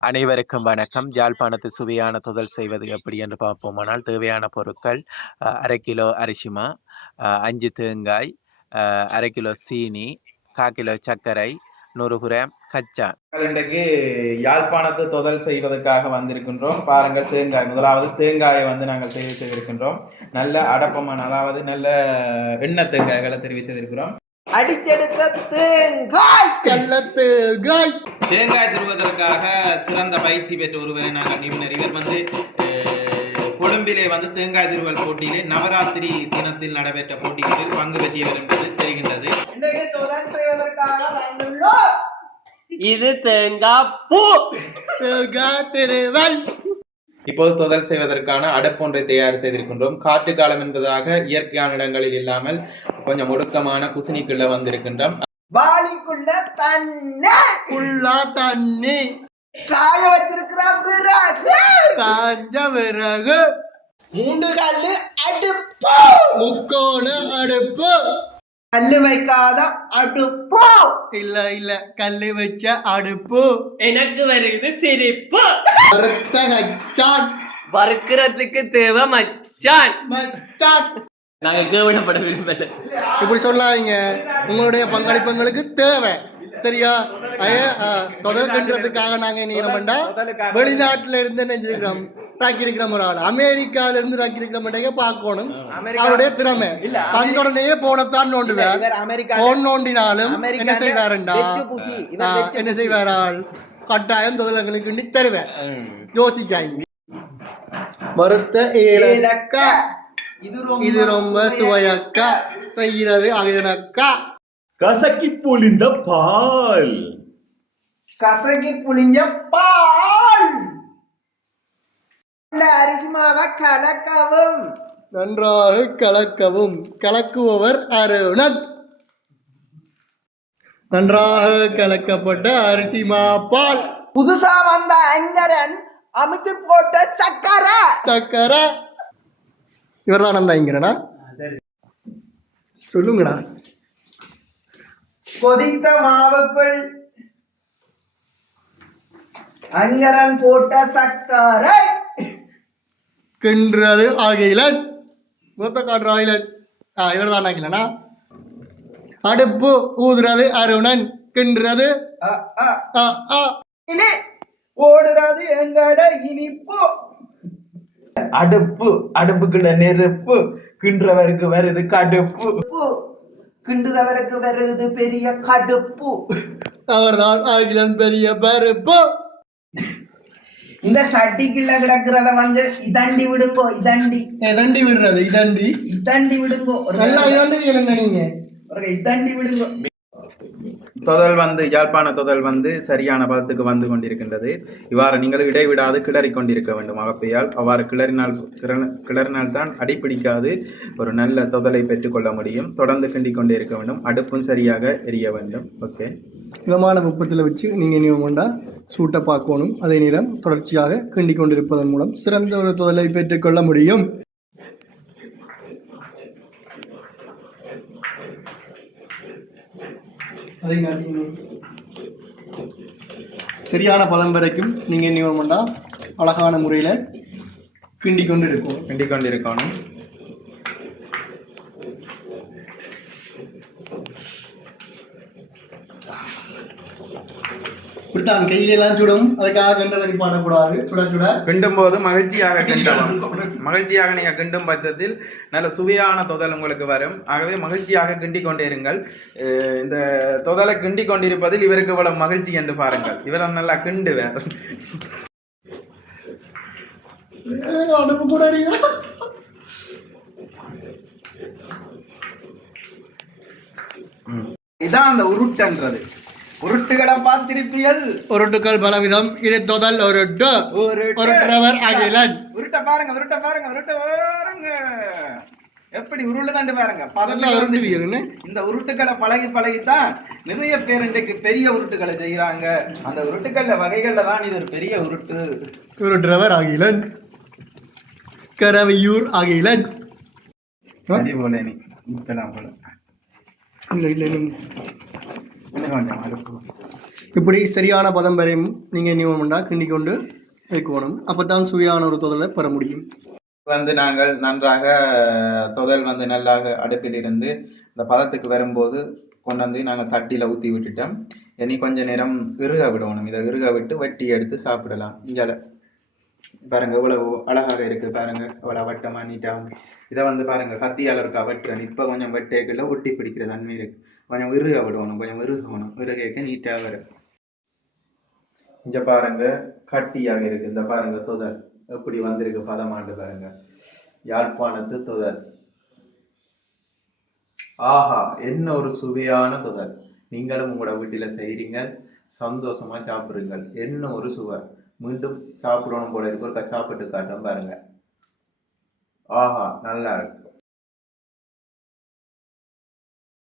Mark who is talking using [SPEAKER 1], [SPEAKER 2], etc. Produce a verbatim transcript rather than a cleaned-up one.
[SPEAKER 1] அனைவருக்கும் வணக்கம். யாழ்ப்பாணத்து சுவையான தொதல் செய்வது எப்படி என்று பார்ப்போமானால், தேவையான பொருட்கள் அரை கிலோ அரிசிமா, அஞ்சு தேங்காய், அரை கிலோ சீனி, கால் கிலோ சர்க்கரை, நூறு கிராம் கச்சா.
[SPEAKER 2] இன்றைக்கு யாழ்ப்பாணத்து தொதல் செய்வதற்காக வந்திருக்கின்றோம். பாருங்கள், தேங்காய் முதலாவது தேங்காயை வந்து நாங்கள் தெரிவு செய்திருக்கின்றோம். நல்ல அடப்பமான, அதாவது நல்ல எண்ணெய் தேங்காய்களை தெரிவு செய்திருக்கிறோம்.
[SPEAKER 3] அடிச்செடுத்த தேங்காய்
[SPEAKER 2] கள்ள தேங்காய் தேங்காய் திருவதற்காக சிறந்த பயிற்சி பெற்ற ஒருவரை நாங்கள் நிபுணர். இவர் வந்து கொழும்பிலே வந்து தேங்காய் திருவல் போட்டியிலே நவராத்திரி தினத்தில் நடைபெற்ற போட்டிகளில் பங்கு பெற்றியவர் என்பது தெரிகின்றது.
[SPEAKER 3] இது தேங்காய் பூ
[SPEAKER 2] தேங்காய் திருவல். இப்போது தொதல் செய்வதற்கான அடப்பொன்றை தயார் செய்திருக்கின்றோம். காற்று காலம் என்பதாக இயற்கையான இடங்களில் இல்லாமல் கொஞ்சம் ஒடுக்கமான குசினிக்குள்ள வந்திருக்கின்றோம்.
[SPEAKER 3] வாளிக்குள்ள தண்ணி
[SPEAKER 2] உள்ள தண்ணி
[SPEAKER 3] காய வச்சிருக்கிற விறகு,
[SPEAKER 2] காஞ்ச விறகு,
[SPEAKER 3] மூன்று கல்லு அடுப்பு,
[SPEAKER 2] முக்கோண அடுப்பு,
[SPEAKER 3] கல்லு வைக்காத அடுப்பு,
[SPEAKER 2] இல்ல இல்ல கல்லு வச்ச அடுப்பு.
[SPEAKER 4] எனக்கு வருது சிரிப்பு.
[SPEAKER 2] வறுத்த மச்சான்,
[SPEAKER 4] வறுக்கிறதுக்கு தேவை மச்சான்.
[SPEAKER 2] மச்சான்
[SPEAKER 4] நாங்க கேவலப்பட விரும்பல.
[SPEAKER 2] இப்படி சொல்லாதீங்க, உங்களுடைய பங்களிப்புங்களுக்கு தேவை. சரியா? தொதல் கண்டுறதுக்காக நாங்க என்ன வெளிநாட்டுல இருந்து நினைச்சிருக்கிறோம், தாக்கிருக்கிறோம். ஒரு ஆள் அமெரிக்கால இருந்து தாக்கிருக்கிறோம். பார்க்கணும் அவருடைய திறமை. பந்தோடனேயே போனத்தான் நோண்டுவார். போன் நோண்டினாலும் என்ன செய்வாருண்டா, என்ன செய்வாரால் கட்டாயம் தொதல்களுக்கு தருவேன். யோசிக்காங்க. மறுத்த ஏலக்கா, இது ரொம்ப சுவையக்கா, செய்கிறது அகனக்கா.
[SPEAKER 5] கசக்கி புளிந்த பால்,
[SPEAKER 3] கசக்கி புளிஞ்ச பால். அரிசி மாவை கலக்கவும்,
[SPEAKER 2] நன்றாக கலக்கவும். கலக்குபவர் அருணன். நன்றாக கலக்கப்பட்ட அரிசி மாப்பால்.
[SPEAKER 3] புதுசா வந்த அங்கரன் அமுக்கி போட்ட சக்கரை.
[SPEAKER 2] சக்கரை இவர் தான் அந்த இங்கிறனா சொல்லுங்கடா.
[SPEAKER 3] கொதித்த மாவுக்குள் அங்கரன் போட்ட சக்கரை.
[SPEAKER 2] கின்றது ஆகிலன். மூத்த காற்று ஆகிலன். ஆ இவர் தான் ஆகிலனா. அடுப்பு ஊதுறது அருணன். கின்றது
[SPEAKER 3] ஓடுறது எங்கட இனிப்பு.
[SPEAKER 2] அடுப்பு, அடுப்புக்குள்ள நெருப்பு, கின்றவருக்கு வருது கடுப்பு.
[SPEAKER 3] கிண்டுறவருக்கு வருது பெரிய கடுப்பு.
[SPEAKER 2] அவர்தான் ஆகிலன் பெரிய பருப்பு.
[SPEAKER 3] இந்த சட்டிக்குள்ள கிடக்கிறத வந்து இதண்டி விடுங்கோ. இதண்டி
[SPEAKER 2] இதண்டி விடுறது இதண்டி
[SPEAKER 3] இதண்டி விடுங்கோ.
[SPEAKER 2] நல்லா இதண்டி இல்லைங்க நீங்க
[SPEAKER 3] இதண்டி விடுங்கோ.
[SPEAKER 2] தொதல் வந்து யாழ்ப்பாண தொதல் வந்து சரியான பதத்துக்கு வந்து கொண்டிருக்கின்றது. இவ்வாறு நீங்கள் இடைவிடாது கிளறி கொண்டிருக்க வேண்டும் அகப்பையால். அவ்வாறு கிளறினால் கிளறினால் தான் அடிப்பிடிக்காது ஒரு நல்ல தொதலை பெற்றுக்கொள்ள முடியும். தொடர்ந்து கிண்டி கொண்டே இருக்க வேண்டும். அடுப்பும் சரியாக எரிய வேண்டும். ஓகே, மிதமான வெப்பத்தில் வச்சு நீங்கள் இனி கொண்டா சூட்டை பார்க்கணும். அதே நேரம் தொடர்ச்சியாக கிண்டி கொண்டிருப்பதன் மூலம் சிறந்த ஒரு தொதலை பெற்றுக்கொள்ள முடியும். அதை சரியான பதம் வரைக்கும் நீங்கள் என்ன பண்ணா அழகான முறையில் கிண்டி கொண்டு இருக்கும் கிண்டி கொண்டு இருக்கணும். இப்படித்தான் கையிலெல்லாம் சுடும். அதுக்காக கிண்டதை நிப்பாட்டக்கூடாது. சுட சுட கிண்டும் போது மகிழ்ச்சியாக கிண்டலாம். மகிழ்ச்சியாக நீங்கள் கிண்டும் பட்சத்தில் நல்ல சுவையான தொதல் உங்களுக்கு வரும். ஆகவே மகிழ்ச்சியாக கிண்டி கொண்டே இருங்கள். இந்த தொதலை கிண்டி கொண்டிருப்பதில் இவருக்கு இவ்வளவு மகிழ்ச்சி என்று பாருங்கள். இவரும் நல்லா கிண்டுவார். கூட இதான் அந்த உருட்டுன்றது. உருட்டுகளை பார்த்திருப்பீர்கள். உருட்டுக்கள் பலவிதம். இது தொதல் உருட்டு. உருட்டுறவர் அகிலன். உருட்ட பாருங்க, உருட்ட பாருங்க, உருட்ட பாருங்க எப்படி உருளுதாண்டு பாருங்க. பதவியில் இந்த உருட்டுக்களை பழகி பழகித்தான் நிறைய பேர் இன்றைக்கு பெரிய உருட்டுக்களை செய்யறாங்க. அந்த உருட்டுக்கள்ல வகைகள்ல தான் இது ஒரு பெரிய உருட்டு. உருட்டுறவர் அகிலன். கரவையூர் அகிலன். சரி போல நீ இப்பலாம் போல இல்லை இல்லை கொஞ்சம் அடுப்பு
[SPEAKER 6] இப்படி சரியான பதம் வரையும் நீங்கள் என்ன பண்ணா கிண்டி கொண்டு வைக்கணும். அப்போ தான் சுவையான ஒரு தொதலை பெற முடியும்.
[SPEAKER 2] வந்து நாங்கள் நன்றாக தொதல் வந்து நல்லாக அடுப்பில் இருந்து இந்த பதத்துக்கு வரும்போது கொண்டு வந்து நாங்கள் தட்டியில் ஊற்றி விட்டுட்டோம். இனி கொஞ்ச நேரம் இறுக விடணும். இதை இறுக விட்டு வெட்டி எடுத்து சாப்பிடலாம். இங்கே பாருங்கள் இவ்வளவு அழகாக இருக்குது. பாருங்கள் இவ்வளோ வட்டமாக நீட்டாக. இதை வந்து பாருங்கள் கத்தியால் இருக்கா வெட்டுறேன். இப்போ கொஞ்சம் வெட்டேக்கில் ஒட்டி பிடிக்கிற தன்மை இருக்குது. கொஞ்சம் இறுக விடணும். கொஞ்சம் இறுகணும். இறுகைக்க நீட்டாக வரும். இங்கே பாருங்க கட்டியாக இருக்குது. இந்த பாருங்க தொதல் எப்படி வந்திருக்கு பதமாண்டு பாருங்க. யாழ்ப்பாணத்து தொதல். ஆஹா, என்ன ஒரு சுவையான தொதல். நீங்களும் உங்களோட வீட்டில் செய்கிறீங்க, சந்தோஷமா சாப்பிடுங்கள். என்ன ஒரு சுவை. மீண்டும் சாப்பிடணும் போல இருக்கு. ஒரு சாப்பிட்டு காட்டுறோம் பாருங்க. ஆஹா, நல்லா இருக்கு.